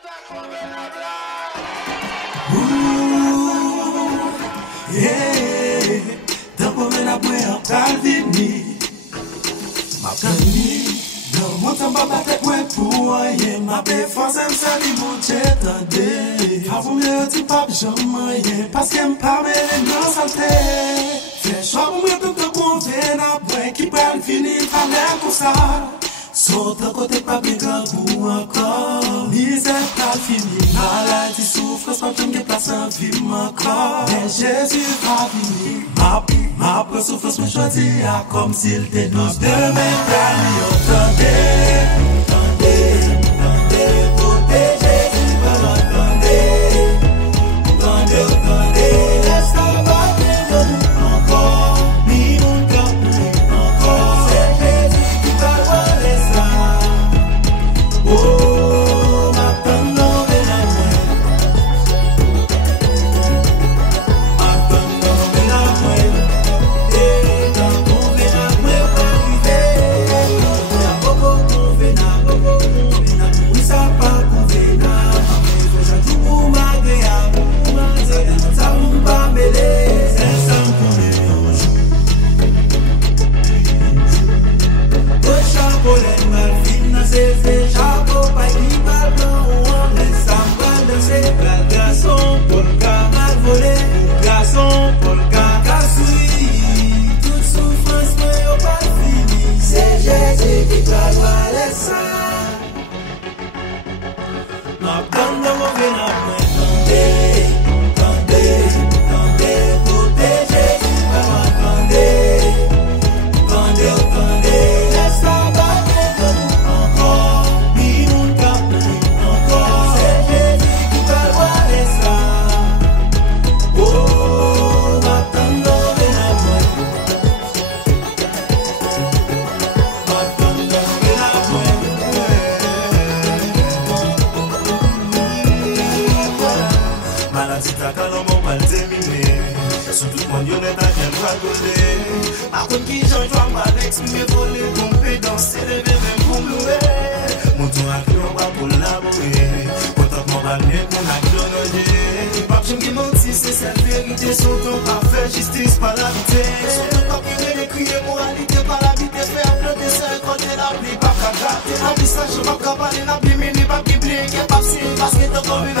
Yeah, tant qu'on mène après un calvini. Ma calvini, dans mon temps, ma tête, ouais, pour rien. Ma défense, elle me salue, mon jet, attendez. Avant mieux, tu pas, jamais, parce qu'elle me parle, elle est dans sa tête. Fais choix pour moi, tout le monde vient après, qui parle fini, fallait pour ça. Saute à côté, pas bien grand pour encore. Misère, pas fini, maladie, souffrance, pas de place en vie, encore. Mais Jésus va venir. Ma peur souffrance, me choisit, comme s'il était nous. Demain, maladie ta calme mal terminé. Surtout quand y'en est à qu'elle va goler. Par contre qui j'en joue mal exprimer voler, tomber, danser, lever, même pour me louer. Mon tour à clé, on va collaborer. Contentement balné, mon acte honoré. Pas que je me menti, c'est cette vérité. Surtout pas faire justice, pas la vitesse. Surtout pas que crier moralité, pas la vitesse. Faire planter, c'est récolter la pluie, pas qu'à gratter. En distance, je vais pas parler, la pluie, mais n'est pas qui blingue, pas si, parce que t'as comme une